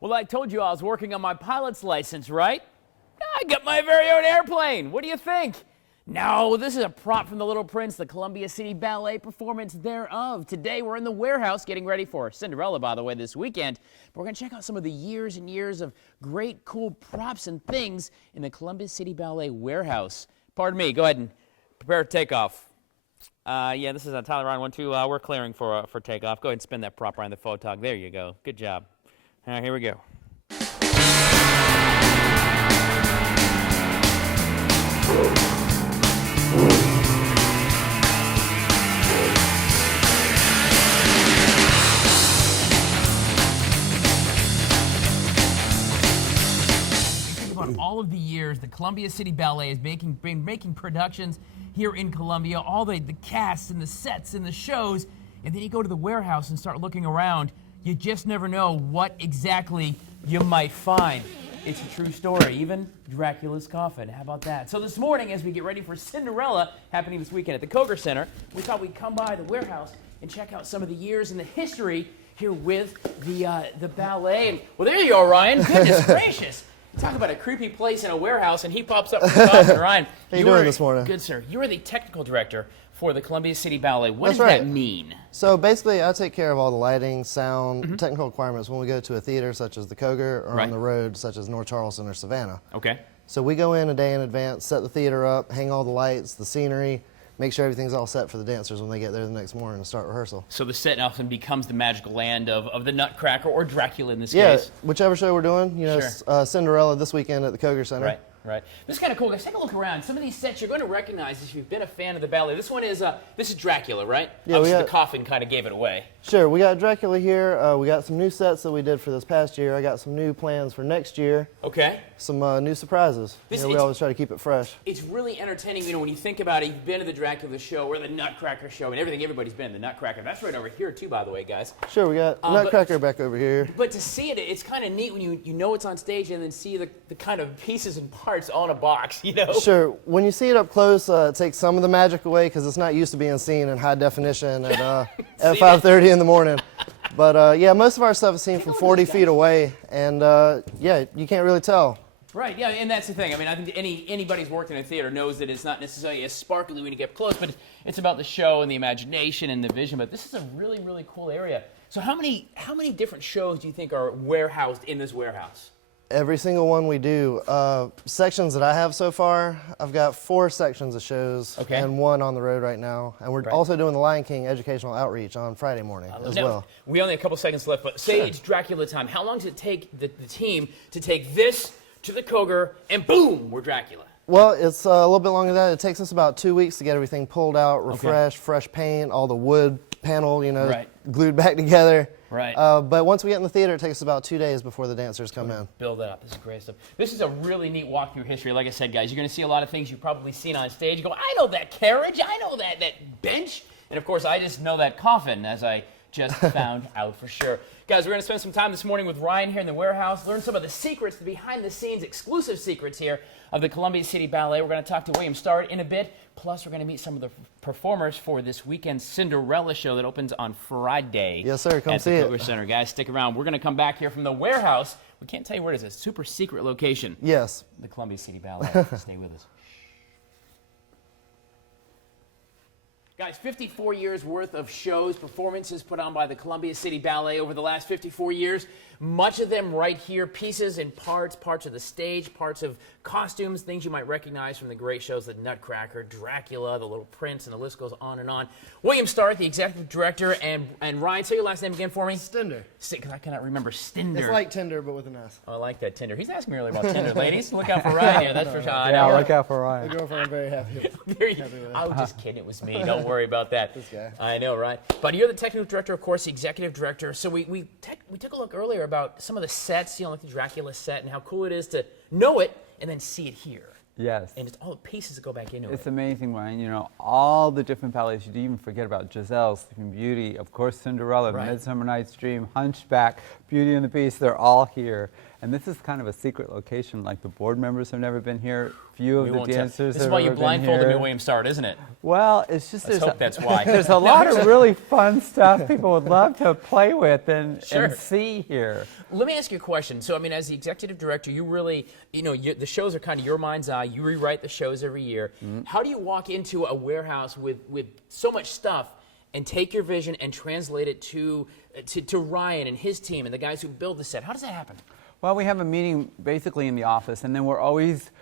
Well, I told you I was working on my pilot's license, right? I got my very own airplane. What do you think? No, this is a prop from The Little Prince, the Columbia City Ballet performance thereof. Today, we're in the warehouse getting ready for Cinderella, by the way, this weekend. But we're going to check out some of the years and years of great, cool props and things in the Columbia City Ballet warehouse. Pardon me. Go ahead and prepare takeoff. Yeah, this is Tyler Ryan 1-2. We're clearing for takeoff. Go ahead and spin that prop around the photog. There you go. Good job. All right, here we go. Think about all of the years the Columbia City Ballet has been making productions here in Columbia, all the casts and the sets and the shows, and then you go to the warehouse and start looking around. You just never know what exactly you might find. It's a true story, even Dracula's coffin. How about that? So this morning, as we get ready for Cinderella, happening this weekend at the Koger Center, we thought we'd come by the warehouse and check out some of the years and the history here with the ballet. And, well, there you are, Ryan. Goodness gracious. Talk about a creepy place in a warehouse, and he pops up from the coffin. Ryan, how you doing this morning? Good, sir. You are the technical director for the Columbia City Ballet. What does right. that mean? So basically, I take care of all the lighting, sound, technical requirements when we go to a theater such as the Koger or on the road such as North Charleston or Savannah. Okay. So we go in a day in advance, set the theater up, hang all the lights, the scenery, make sure everything's all set for the dancers when they get there the next morning and start rehearsal. So the set often becomes the magical land of the Nutcracker or Dracula in this yeah, case. Whichever show we're doing. You know, Sure. Cinderella this weekend at the Koger Center. Right. Right. This is kind of cool, guys. Take a look around. Some of these sets you're going to recognize if you've been a fan of the ballet. This one is this is Dracula, right? Yeah, obviously the coffin kind of gave it away. Sure. We got Dracula here. We got some new sets that we did for this past year. I got some new plans for next year. Okay. Some new surprises. We always try to keep it fresh. It's really entertaining. You know, when you think about it, you've been to the Dracula show or the Nutcracker show and everything. Everybody's been. The Nutcracker. That's right over here too, by the way, guys. Sure. We got Nutcracker back over here. But to see it, it's kind of neat when you know it's on stage and then see the kind of pieces and parts on a box. You know? Sure. When you see it up close, it takes some of the magic away because it's not used to being seen in high definition at 5:30 in the morning. But yeah, most of our stuff is seen from 40 feet away, and yeah, you can't really tell. Right, yeah, and that's the thing. I mean, I think anybody's worked in a theater knows that it's not necessarily as sparkly when you get close, but it's about the show and the imagination and the vision. But this is a really, really cool area. So how many different shows do you think are warehoused in this warehouse? Every single one we do. Sections that I have so far, I've got 4 sections of shows and 1 on the road right now. And we're also doing the Lion King educational outreach on Friday morning as well. We only have a couple seconds left, but say it's Dracula time. How long does it take the team to take this to the Koger and boom, we're Dracula? Well, it's a little bit longer than that. It takes us about 2 weeks to get everything pulled out, refreshed, fresh paint, all the wood panel, you know, glued back together. Right. But once we get in the theater, it takes about 2 days before the dancers come in. Build it up. This is great stuff. This is a really neat walk through history. Like I said, guys, you're going to see a lot of things you've probably seen on stage. You go, I know that carriage. I know that bench. And, of course, I just know that coffin, as I just found out for sure. Guys, we're going to spend some time this morning with Ryan here in the warehouse, learn some of the secrets, the behind-the-scenes exclusive secrets here of the Columbia City Ballet. We're going to talk to William Starrett in a bit. Plus, we're going to meet some of the performers for this weekend's Cinderella show that opens on Friday. Yes, sir. Come see it. At the Koger Center. Guys, stick around. We're going to come back here from the warehouse. We can't tell you where it is. It's a super secret location. Yes. The Columbia City Ballet. Stay with us. Guys, 54 years worth of shows, performances put on by the Columbia City Ballet over the last 54 years. Much of them right here, pieces and parts of the stage, parts of costumes, things you might recognize from the great shows like Nutcracker, Dracula, The Little Prince, and the list goes on and on. William Starrett, the executive director, and Ryan, say your last name again for me. Stinder. Because I cannot remember Stinder. It's like Tinder, but with an S. Oh, I like that, Tinder. He's asking me earlier about Tinder. Ladies, look out for Ryan here. That's for sure. Yeah, look out for Ryan. My girlfriend, I'm very happy. I was just kidding. It was me. Don't worry about that. This guy. I know, right? But you're the technical director, of course, the executive director. So we took a look earlier about some of the sets, you know, like the Dracula set, and how cool it is to know it and then see it here. Yes. And it's all the pieces that go back into it. It's amazing, Ryan. You know, all the different ballets. You'd even forget about Giselle, Sleeping Beauty, of course, Cinderella, Midsummer Night's Dream, Hunchback, Beauty and the Beast, they're all here. And this is kind of a secret location, like the board members have never been here. Few of the dancers This is have why you ever been blindfolded me here. William Start, isn't it? Well, it's just Let's hope that's why. there's a lot of really fun stuff people would love to play with and Sure. see here. Let me ask you a question. So, I mean, as the executive director, you really, the shows are kind of your mind's eye. You rewrite the shows every year. How do you walk into a warehouse with so much stuff and take your vision and translate it to Ryan and his team and the guys who build the set? How does that happen? Well, we have a meeting basically in the office, and then we're always,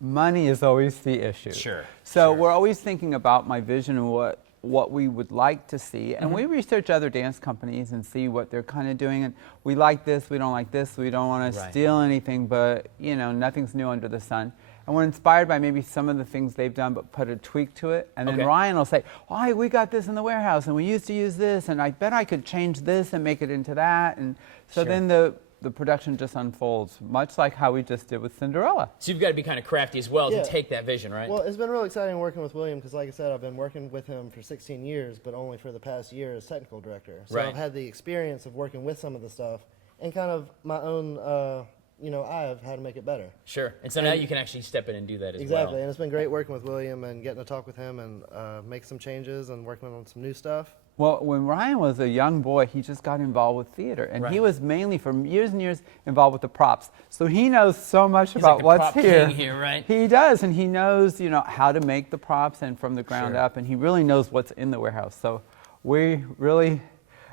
money is always the issue. Sure. So we're always thinking about my vision and what we would like to see, and we research other dance companies and see what they're kind of doing, and we like this, we don't like this, we don't want to steal anything, but nothing's new under the sun. And we're inspired by maybe some of the things they've done, but put a tweak to it. And then Ryan will say, "Oh, we got this in the warehouse, and we used to use this, and I bet I could change this and make it into that." And so then the production just unfolds, much like how we just did with Cinderella. So you've got to be kind of crafty as well to take that vision, right? Well, it's been really exciting working with William because, like I said, I've been working with him for 16 years, but only for the past year as technical director. So I've had the experience of working with some of the stuff and kind of my own, eye of how to make it better. Sure. And so now you can actually step in and do that as well. Exactly, and it's been great working with William and getting to talk with him and make some changes and working on some new stuff. Well, when Ryan was a young boy, he just got involved with theater, and he was mainly, for years and years, involved with the props. So he knows so much about like what's prop here. king here, right? He does, and he knows, how to make the props and from the ground up, and he really knows what's in the warehouse. So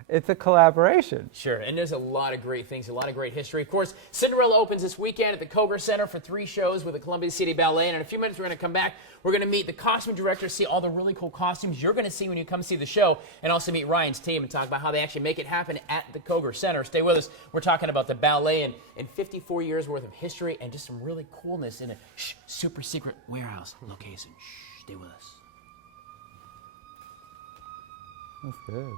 it's a collaboration. Sure, and there's a lot of great things, a lot of great history. Of course, Cinderella opens this weekend at the Koger Center for 3 shows with the Columbia City Ballet, and in a few minutes we're going to come back. We're going to meet the costume director, see all the really cool costumes you're going to see when you come see the show, and also meet Ryan's team and talk about how they actually make it happen at the Koger Center. Stay with us. We're talking about the ballet and 54 years worth of history and just some really coolness in a super secret warehouse location. Stay with us. That's good.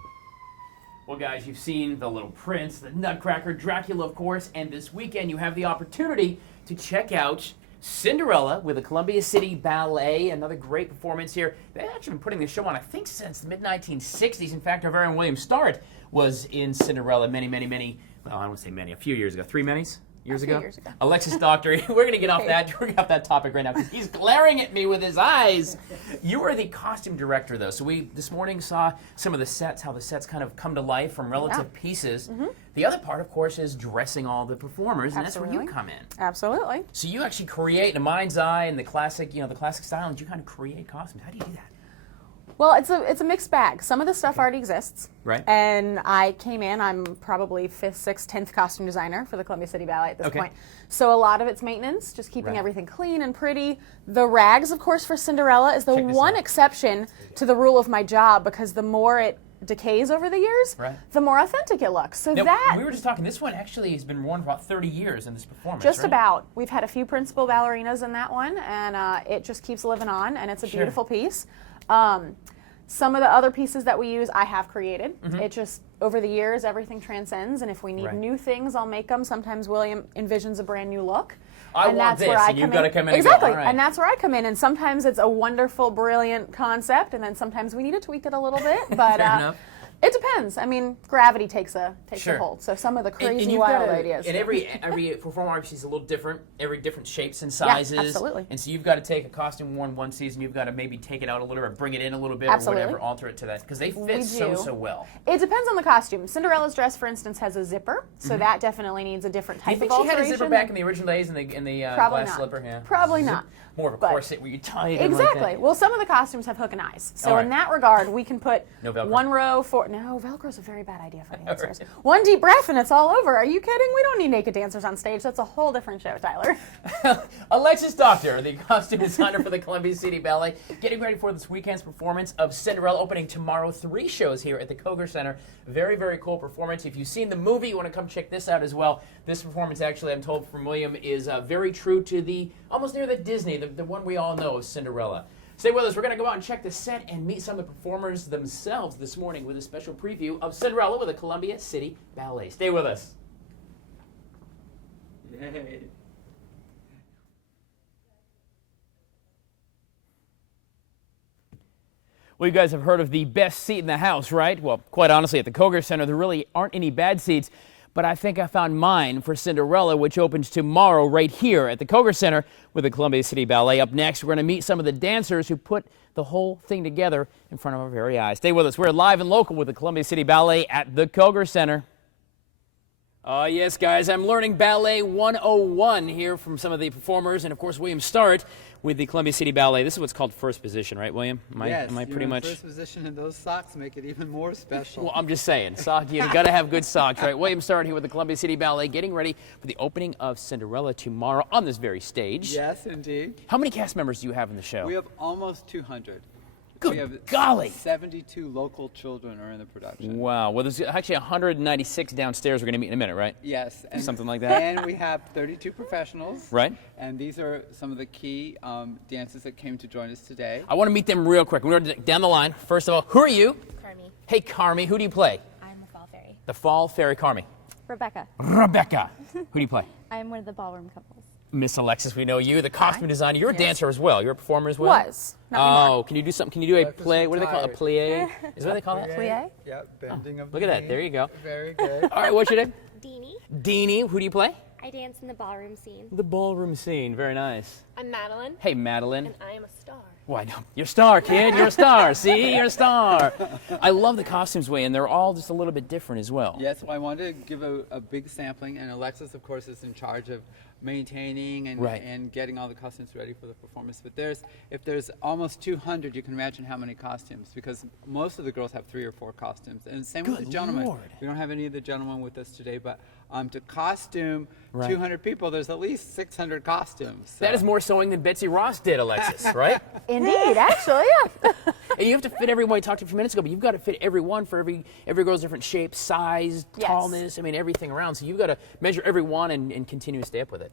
Well, guys, you've seen The Little Prince, The Nutcracker, Dracula, of course, and this weekend you have the opportunity to check out Cinderella with the Columbia City Ballet, another great performance here. They've actually been putting this show on, I think, since the mid-1960s. In fact, our very own William Start was in Cinderella many, well, I won't say many, a few years ago. 3 many years ago? Alexis Doctor, we're going to get off that topic right now because he's glaring at me with his eyes. You are the costume director, though. So we, this morning, saw some of the sets, how the sets kind of come to life from relative pieces. The other part, of course, is dressing all the performers, and that's where you come in. Absolutely. So you actually create, in a mind's eye and the classic style, and you kind of create costumes. How do you do that? Well, it's a mixed bag. Some of the stuff already exists. Right. And I came in, I'm probably 5th, 6th, 10th costume designer for the Columbia City Ballet at this point. So a lot of it's maintenance, just keeping everything clean and pretty. The rags, of course, for Cinderella is the one exception to the rule of my job because the more it decays over the years, the more authentic it looks. So now, we were just talking, this one actually has been worn for about 30 years in this performance, Just about. We've had a few principal ballerinas in that one, and it just keeps living on, and it's a beautiful piece. Some of the other pieces that we use, I have created. It just, over the years, everything transcends, and if we need new things, I'll make them. Sometimes William envisions a brand new look. I want this, and you've got to come in exactly, and go, all right. And that's where I come in, and sometimes it's a wonderful, brilliant concept, and then sometimes we need to tweak it a little bit, but Fair enough. It depends. I mean, gravity takes a hold. So some of the crazy wild ideas. And every performer obviously is a little different. Every different shapes and sizes. Yeah, absolutely. And so you've got to take a costume worn one season. You've got to maybe take it out a little or bring it in a little bit or whatever, alter it to that because they fit so well. It depends on the costume. Cinderella's dress, for instance, has a zipper, so that definitely needs a different type of alteration. Do you think she had a zipper back in the original days in the glass slipper? Yeah. Probably not. More of a corset where you tie it Exactly. in like that. Well, some of the costumes have hook and eyes. So in that regard, we can put one row for... No, Velcro's a very bad idea for dancers. One deep breath and it's all over. Are you kidding? We don't need naked dancers on stage. That's a whole different show, Tyler. Alexis Doctor, the costume designer for the Columbia City Ballet, getting ready for this weekend's performance of Cinderella, opening tomorrow. 3 shows here at the Koger Center. Very, very cool performance. If you've seen the movie, you want to come check this out as well. This performance, actually, I'm told from William, is very true to the, almost near the Disney, the one we all know, Cinderella. Stay with us. We're going to go out and check the set and meet some of the performers themselves this morning with a special preview of Cinderella with the Columbia City Ballet. Stay with us. Yay. Well, you guys have heard of the best seat in the house, right? Well, quite honestly, at the Koger Center, there really aren't any bad seats, but I think I found mine for Cinderella, which opens tomorrow right here at the Koger Center with the Columbia City Ballet. Up next, we're going to meet some of the dancers who put the whole thing together in front of our very eyes. Stay with us. We're live and local with the Columbia City Ballet at the Koger Center. Yes, guys, I'm learning Ballet 101 here from some of the performers, and of course, William Starrett with the Columbia City Ballet. This is what's called first position, right, William? Yes, am I pretty much first position, and those socks make it even more special. Well, I'm just saying, you've got to have good socks, right? William Starrett here with the Columbia City Ballet, getting ready for the opening of Cinderella tomorrow on this very stage. Yes, indeed. How many cast members do you have in the show? We have almost 200. Good we have golly! 72 local children are in the production. Wow. Well, there's actually 196 downstairs we're going to meet in a minute, right? Yes. And something like that. And we have 32 professionals. Right. And these are some of the key dancers that came to join us today. I want to meet them real quick. We're down the line. First of all, who are you? Carmi. Hey, Carmi. Who do you play? I'm the Fall Fairy. The Fall Fairy Carmi. Rebecca. Rebecca. Who do you play? I'm one of the ballroom couples. Miss Alexis, we know you, the costume designer. You're a dancer as well. You're a performer as well? Was. Not anymore. Can you do something? Can you do a play? What do they call it? A plie? Is that what they call it? Plie? Yep, bending of Look the at that. knee. There you go. Very good. All right, what's your name? Deanie. Deanie. Who do you play? I dance in the ballroom scene. The ballroom scene. Very nice. I'm Madeline. Hey, Madeline. And I am a star. Why, no. You're a star, kid. You're a star. See? You're a star. I love the costumes, Way, and they're all just a little bit different as well. Yes, well, I wanted to give a big sampling, and Alexis, of course, is in charge of maintaining and getting all the costumes ready for the performance. But if there's almost 200, you can imagine how many costumes, because most of the girls have 3 or 4 costumes. And same with the gentlemen. Lord. We don't have any of the gentlemen with us today, but to costume 200 people, there's at least 600 costumes. So. That is more sewing than Betsy Ross did, Alexis, right? Indeed, actually, yeah. And you have to fit everyone. We talked a few minutes ago, but you've got to fit everyone for every girl's different shape, size, tallness. I mean, everything around. So you've got to measure everyone and continue to stay up with it.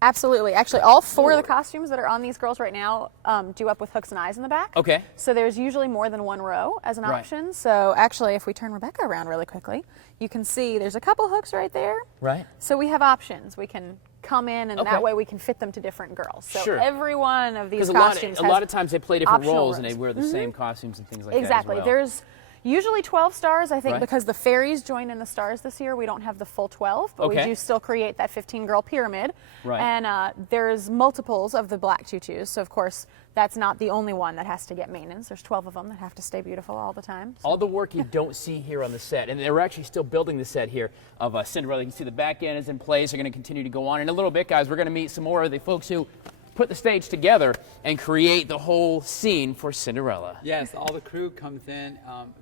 Absolutely. Actually, all 4 of the costumes that are on these girls right now do up with hooks and eyes in the back. Okay. So there's usually more than one row as an option. So actually, if we turn Rebecca around really quickly, you can see there's a couple hooks right there. Right. So we have options. We can come in, and that way we can fit them to different girls. So every one of these costumes a lot of times they play different roles, and they rows. wear the same costumes and things like that Exactly. as well. There's usually 12 stars, I think, because the fairies join in the stars this year. We don't have the full 12, but we do still create that 15-girl pyramid. Right. And there's multiples of the black tutus, so of course that's not the only one that has to get maintenance. There's 12 of them that have to stay beautiful all the time. So. All the work you don't see here on the set, and they're actually still building the set here of Cinderella. You can see the back end is in place. They're going to continue to go on. In a little bit, guys, we're going to meet some more of the folks who put the stage together and create the whole scene for Cinderella. Yes, all the crew comes in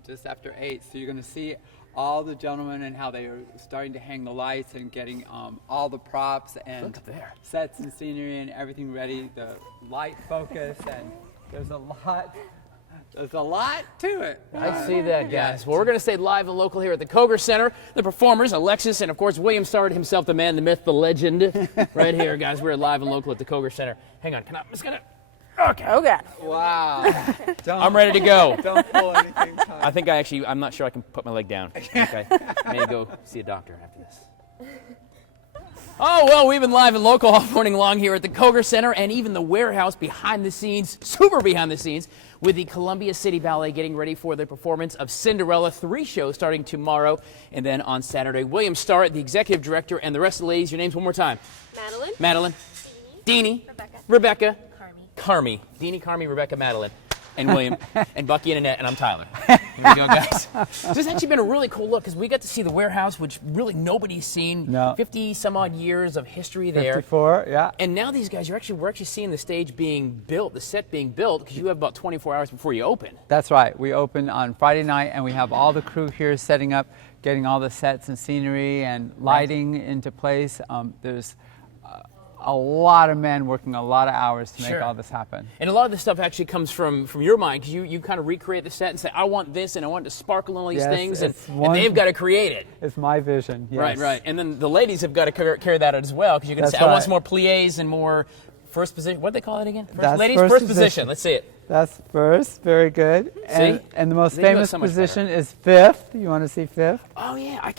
just after 8, so you're going to see all the gentlemen and how they are starting to hang the lights and getting all the props and sets and scenery and everything ready, the light focus, and there's a lot to it. I see that, guys. Well, we're going to stay live and local here at the Koger Center. The performers, Alexis, and of course, William Starrett himself, the man, the myth, the legend, right here, guys. We're live and local at the Koger Center. Hang on, I'm just going to... Okay. Oh, God. Wow. I'm ready to go. Don't pull anything tight. I think I'm not sure I can put my leg down. Okay. May go see a doctor after this. Oh, well, we've been live and local all morning long here at the Koger Center and even the warehouse behind the scenes, super behind the scenes, with the Columbia City Ballet getting ready for the performance of Cinderella. 3 shows starting tomorrow and then on Saturday. William Starrett, the executive director, and the rest of the ladies, your names one more time. Madeline. Deanie. Rebecca. Carmi. Deanie, Carmi, Rebecca, Madeline. And William, and Bucky and Annette, and I'm Tyler. Here we go, guys. This has actually been a really cool look because we got to see the warehouse, which really nobody's seen. 50 some odd years of history there. 54, yeah. And now these guys, we're actually seeing the stage being built, the set being built, because you have about 24 hours before you open. That's right. We open on Friday night, and we have all the crew here setting up, getting all the sets and scenery and lighting into place. There's a lot of men working a lot of hours to make all this happen. And a lot of this stuff actually comes from your mind, because you kind of recreate the set and say, I want this and I want it to sparkle and all these things, and they've got to create it. It's my vision, yes. Right. And then the ladies have got to carry that out as well, because you can say, I want some more pliés and more first position. What do they call it again? Ladies, first position. Let's see it. That's first. Very good. See? And the most famous position is fifth. You want to see fifth? Oh, yeah. I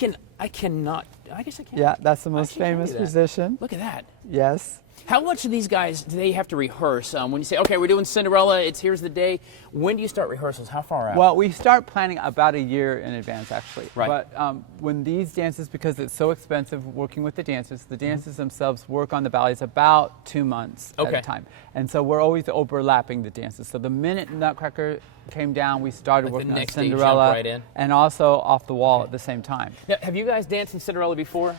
cannot. I guess I can. Yeah, that's the most famous position. Look at that. Yes. How much of these guys do they have to rehearse? When you say, okay, we're doing Cinderella, here's the day. When do you start rehearsals? How far out? Well, we start planning about a year in advance, actually. Right. But when these dances, because it's so expensive working with the dancers themselves work on the ballets about 2 months at a time. And so we're always overlapping the dances. So the minute Nutcracker came down, we started working on Cinderella and also Off the Wall at the same time. Now, have you guys danced in Cinderella before?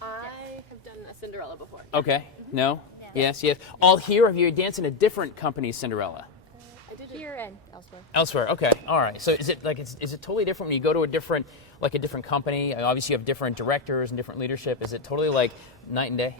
I have done a Cinderella before. Okay. No? Yes, yes. All here, or have you danced in a different company's Cinderella? I did here and elsewhere. Elsewhere, okay, all right. So is it like is it totally different when you go to a different company? Obviously, you have different directors and different leadership. Is it totally like night and day?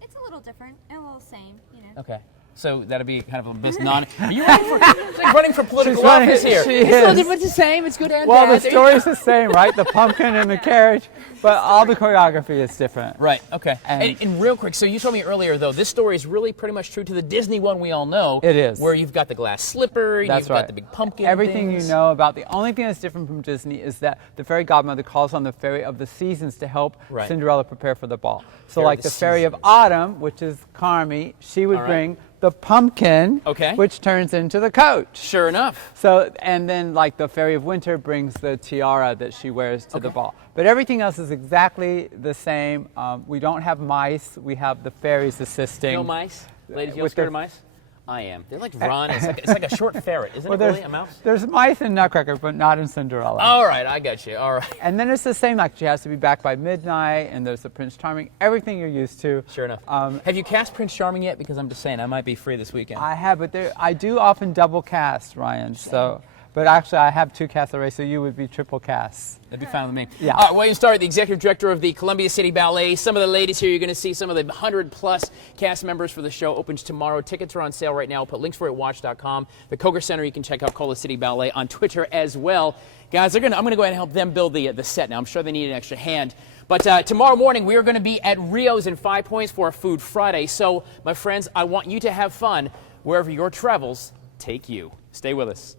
It's a little different and a little same, you know. Okay. So that'll be kind of a bit non. Are you running for, it's like running for political office here? She It's a little is. different, it's the same. It's good and Well, bad. the story's the same, right? The pumpkin and the carriage, but all the choreography is different. Right, okay. And- And real quick, so you told me earlier, though, this story is really pretty much true to the Disney one we all know. It is. Where you've got the glass slipper, and That's you've right. got the big pumpkin Everything things. you know about. The only thing that's different from Disney is that the fairy godmother calls on the fairy of the seasons to help Right. Cinderella prepare for the ball. So Fairy like of the the fairy of seasons. autumn, which is Carmi, she would All right. bring the pumpkin, Okay. which turns into the coach. Sure enough. So, and then like the fairy of winter brings the tiara that she wears to the ball. But everything else is exactly the same. We don't have mice. We have the fairies assisting. No mice? Ladies, you With scared the- of mice? I am. They're like Ron. It's like a short ferret. Isn't Well, it really a mouse? there's mice in Nutcracker, but not in Cinderella. All right, I got you. All right. And then it's the same, like she has to be back by midnight, and there's the Prince Charming, everything you're used to. Sure enough. Have you cast Prince Charming yet? Because I'm just saying, I might be free this weekend. I have, but I do often double cast, Ryan. So, but actually I have 2 casts already, so you would be triple casts. That'd be fine with me. Yeah. All right, William Starr, the executive director of the Columbia City Ballet. Some of the ladies here, you're going to see some of the 100+ cast members for the show. Opens tomorrow. Tickets are on sale right now. We'll put links for it at WACH.com. The Koger Center, you can check out Kola City Ballet on Twitter as well. Guys, I'm going to go ahead and help them build the set now. I'm sure they need an extra hand. But tomorrow morning, we are going to be at Rio's in 5 Points for a Food Friday. So, my friends, I want you to have fun wherever your travels take you. Stay with us.